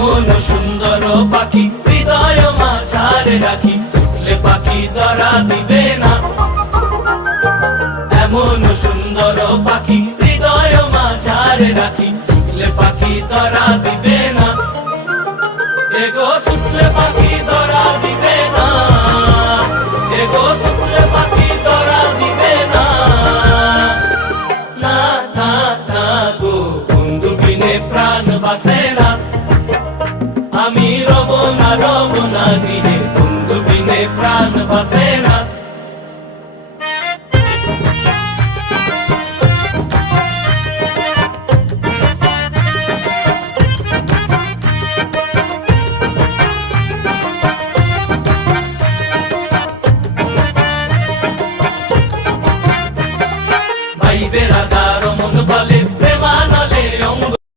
এমন সুন্দর পাখি হৃদয় মাঝারে রাখি, ছুটলে পাখি ধরা দিবে না। এমন সুন্দর পাখি হৃদয় মাঝারে রাখি, ছুটলে পাখি ধরা দিবে না। এগো ছুটলে পাখি ধরা দিবে না, এগো ছুটলে পাখি ধরা দিবে না। না না না গো বন্ধু বিনে প্রাণ বাসে না, আমি রব না গৃহে, বন্ধু বিনে প্রাণ বাসে না।